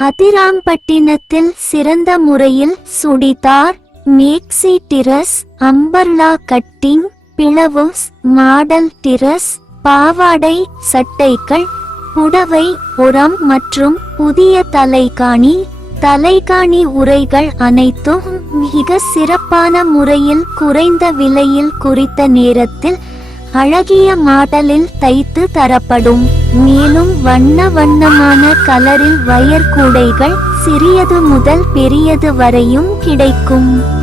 அதிராம்பட்டினத்தில் சிறந்த முறையில் churidar, maxi dress, umbrella cutting, blouse, model dress, பாவாடை சட்டைகள், புடவை, உரம் மற்றும் புதிய தலைகாணி உரைகள் அனைத்தும் மிக சிறப்பான முறையில் குறைந்த விலையில் குறித்த நேரத்தில் அழகிய மாடலில் தைத்து தரப்படும். மேலும் வண்ணமான கலரில் வயர் கூடைகள் சிறியது முதல் பெரியது வரையும் கிடைக்கும்.